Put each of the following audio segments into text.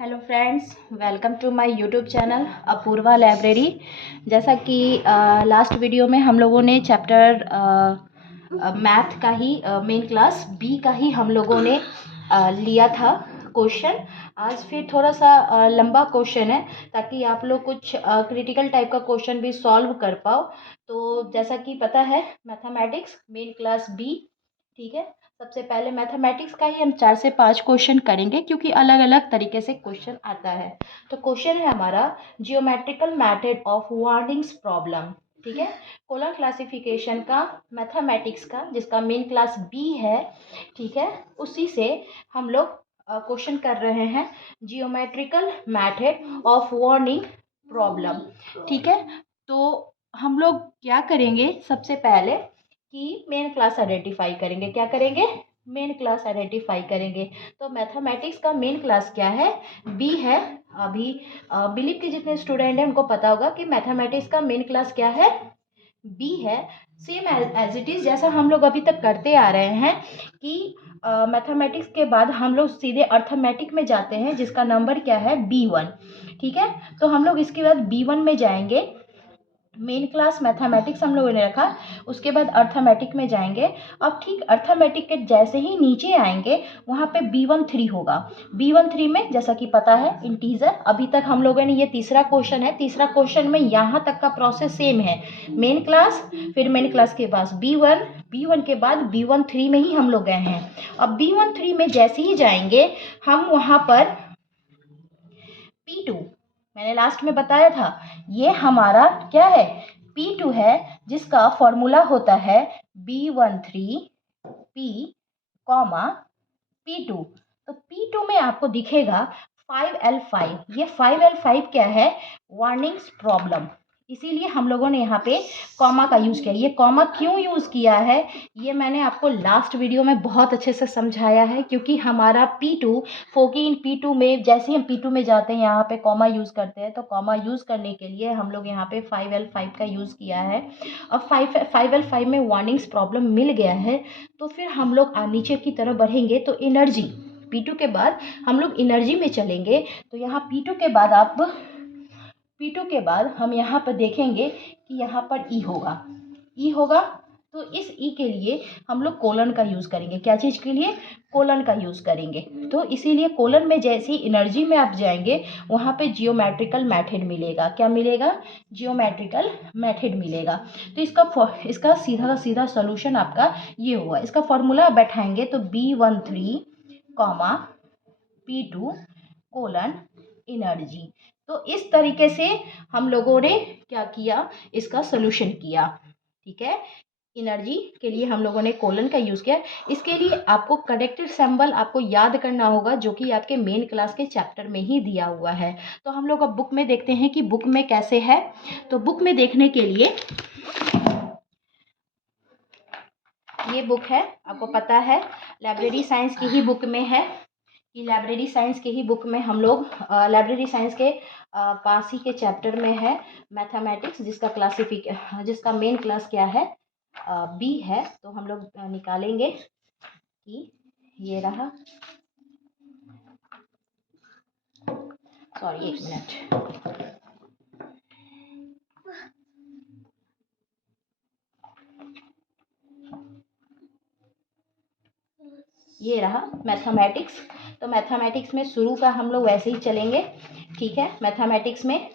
Hello friends, welcome to my YouTube channel Apurva library. जैसा कि last video में हम लोगों ने चैप्टर मैथ का ही मेन क्लास बी का ही हम लोगों ने लिया था क्वेश्चन। आज फिर थोड़ा सा लंबा क्वेश्चन है ताकि आप लोग कुछ क्रिटिकल टाइप का क्वेश्चन भी सॉल्व कर पाओ। तो जैसा कि पता है, मैथमेटिक्स मेन क्लास बी, ठीक है। सबसे पहले मैथमेटिक्स का ही हम 4 से 5 क्वेश्चन करेंगे क्योंकि अलग अलग तरीके से क्वेश्चन आता है। तो क्वेश्चन है हमारा geometrical method of warnings problem, ठीक है। कोलर क्लासिफिकेशन का मैथमेटिक्स का जिसका मेन क्लास बी है, ठीक है, उसी से हम लोग क्वेश्चन कर रहे हैं geometrical method of warning problem, ठीक है। तो हम लोग क्या करेंगे, सबसे पहले कि मेन क्लास आइडेंटिफाई करेंगे। क्या करेंगे? मेन क्लास आइडेंटिफाई करेंगे। तो मैथमेटिक्स का मेन क्लास क्या है? बी है। अभी बिलीव के जितने स्टूडेंट हैं उनको पता होगा कि मैथमेटिक्स का मेन क्लास क्या है, बी है। सेम एज इट इज़ जैसा हम लोग अभी तक करते आ रहे हैं कि मैथमेटिक्स के बाद हम लोग सीधे अर्थमेटिक में जाते हैं जिसका नंबर क्या है, B1, ठीक है। तो हम लोग इसके बाद B1 में जाएंगे। मेन क्लास मैथमेटिक्स हम लोगों ने रखा, उसके बाद अर्थमेटिक में जाएंगे। अब ठीक अर्थमेटिक के जैसे ही नीचे आएंगे वहाँ पे B13 होगा। B13 में जैसा कि पता है इंटीजर, अभी तक हम लोगों ने, ये तीसरा क्वेश्चन है, तीसरा क्वेश्चन में यहाँ तक का प्रोसेस सेम है। मेन क्लास, फिर मेन क्लास के पास B1 के बाद B13 में ही हम लोग गए हैं। अब B13 में जैसे ही जाएंगे हम वहाँ पर P2, मैंने लास्ट में बताया था, ये हमारा क्या है, P2 है, जिसका फॉर्मूला होता है B13 P कॉमा P2। तो P2 में आपको दिखेगा 5L5। ये 5L5 क्या है, वार्निंग्स प्रॉब्लम। इसीलिए हम लोगों ने यहाँ पे कॉमा का यूज़ किया। ये कॉमा क्यों यूज़ किया है ये मैंने आपको लास्ट वीडियो में बहुत अच्छे से समझाया है, क्योंकि हमारा P2 फोकिन P2 में जैसे ही हम P2 में जाते हैं यहाँ पे कॉमा यूज़ करते हैं। तो कॉमा यूज़ करने के लिए हम लोग यहाँ पे 5L5 का यूज़ किया है। अब 5L5 में वार्निंग्स प्रॉब्लम मिल गया है, तो फिर हम लोग नीचे की तरफ बढ़ेंगे तो एनर्जी, P2 के बाद हम लोग एनर्जी में चलेंगे। तो यहाँ P2 के बाद हम यहाँ पर देखेंगे कि यहाँ पर ई होगा। तो इस ई के लिए हम लोग कोलन का यूज़ करेंगे। क्या चीज़ के लिए? कोलन का यूज़ करेंगे। तो इसीलिए कोलन में जैसे ही एनर्जी में आप जाएंगे वहाँ पे जियोमेट्रिकल मेथड मिलेगा। क्या मिलेगा? जियोमेट्रिकल मेथड मिलेगा। तो इसका सीधा सीधा सोल्यूशन आपका ये हुआ। इसका फॉर्मूला बैठाएंगे तो B13 comma P2 colon energy. तो इस तरीके से हम लोगों ने क्या किया, इसका सोल्यूशन किया, ठीक है। एनर्जी के लिए हम लोगों ने कोलन का यूज़ किया। इसके लिए आपको कनेक्टेड सिंबल आपको याद करना होगा, जो कि आपके मेन क्लास के चैप्टर में ही दिया हुआ है। तो हम लोग अब बुक में देखते हैं कि बुक में कैसे है। तो बुक में देखने के लिए ये बुक है, आपको पता है लाइब्रेरी साइंस की ही बुक में है कि लाइब्रेरी साइंस के ही बुक में हम लोग लाइब्रेरी साइंस के पास ही के चैप्टर में है मैथमेटिक्स, जिसका मेन क्लास क्या है, बी है। तो हम लोग निकालेंगे कि ये रहा, सॉरी एक मिनट, ये रहा मैथमेटिक्स। तो मैथमेटिक्स में शुरू का हम लोग वैसे ही चलेंगे, ठीक है। मैथमेटिक्स में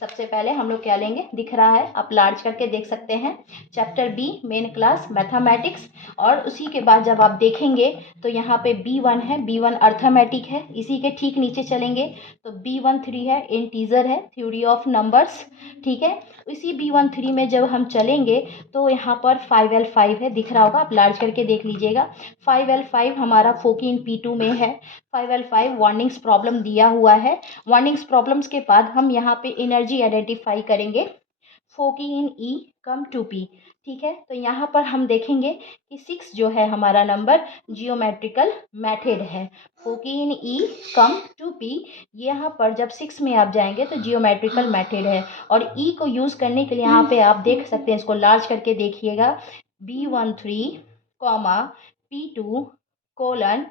सबसे पहले हम लोग क्या लेंगे, दिख रहा है, आप लार्ज करके देख सकते हैं, chapter B main class mathematics. और उसी के बाद जब आप देखेंगे तो यहाँ पे B1 है, B1 अर्थमेटिक है। इसी के ठीक नीचे चलेंगे तो B13 है, इंटीजर है, थ्योरी ऑफ नंबर्स, ठीक है। इसी B13 में जब हम चलेंगे तो यहाँ पर 5L5 है, दिख रहा होगा, आप लार्ज करके देख लीजिएगा। 5L5 हमारा फोकिन P2 में है। 5L5 वार्निंग्स प्रॉब्लम दिया हुआ है। वार्निंग्स प्रॉब्लम्स के बाद हम यहाँ पे एनर्जी आइडेंटिफाई करेंगे, फोकिन ई कम टू पी, ठीक है। तो यहाँ पर हम देखेंगे कि 6 जो है हमारा नंबर जियोमेट्रिकल मेथड है, फोकिन ई कम टू पी। यहाँ पर जब 6 में आप जाएंगे तो जियोमेट्रिकल मेथड है। और ई को यूज़ करने के लिए यहाँ पे आप देख सकते हैं, इसको लार्ज करके देखिएगा, B13 कॉमा P2 कोलन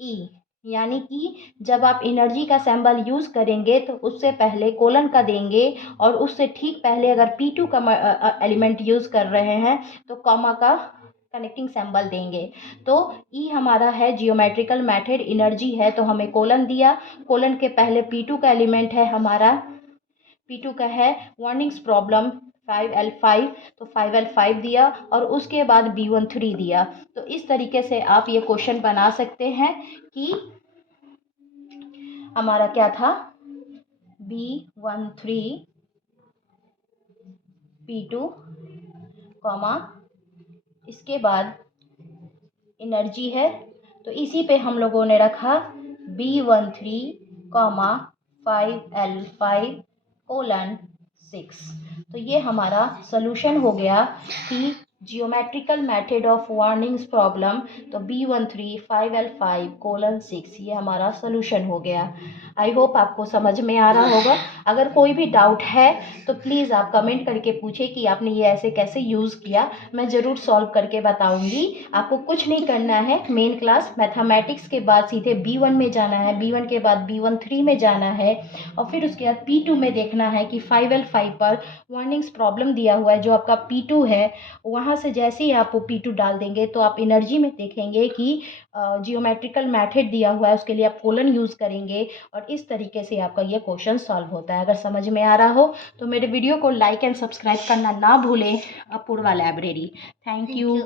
ई, यानी कि जब आप एनर्जी का सिंबल यूज़ करेंगे तो उससे पहले कोलन का देंगे, और उससे ठीक पहले अगर P2 का एलिमेंट यूज़ कर रहे हैं तो कॉमा का कनेक्टिंग सिंबल देंगे। तो ई हमारा है जियोमेट्रिकल मेथड, एनर्जी है तो हमें कोलन दिया, कोलन के पहले P2 का एलिमेंट है हमारा, P2 का है वार्निंग्स प्रॉब्लम 5L5, तो 5L5 दिया और उसके बाद B13 दिया। तो इस तरीके से आप ये क्वेश्चन बना सकते हैं कि हमारा क्या था, B13 P2 कॉमा, इसके बाद एनर्जी है तो इसी पे हम लोगों ने रखा B13 कॉमा 5L5 कोलन 6। तो ये हमारा सॉल्यूशन हो गया कि geometrical method of warnings problem, तो B13 5L5 कोलन 6 ये हमारा सॉल्यूशन हो गया। आई होप आपको समझ में आ रहा होगा। अगर कोई भी डाउट है तो प्लीज़ आप कमेंट करके पूछे कि आपने ये ऐसे कैसे यूज़ किया, मैं ज़रूर सॉल्व करके बताऊंगी। आपको कुछ नहीं करना है, मेन क्लास मैथमेटिक्स के बाद सीधे B1 में जाना है, B1 के बाद B13 में जाना है, और फिर उसके बाद P2 में देखना है कि 5L5 पर वार्निंग्स प्रॉब्लम दिया हुआ है जो आपका P2 है, वहाँ से जैसे ही आप वो P2 डाल देंगे तो आप एनर्जी में देखेंगे कि जियोमेट्रिकल मेथड दिया हुआ है, उसके लिए आप कोलन यूज़ करेंगे, और इस तरीके से आपका ये क्वेश्चन सॉल्व होता है। अगर समझ में आ रहा हो तो मेरे वीडियो को लाइक एंड सब्सक्राइब करना ना भूलें। अपूर्वा लाइब्रेरी। Thank you.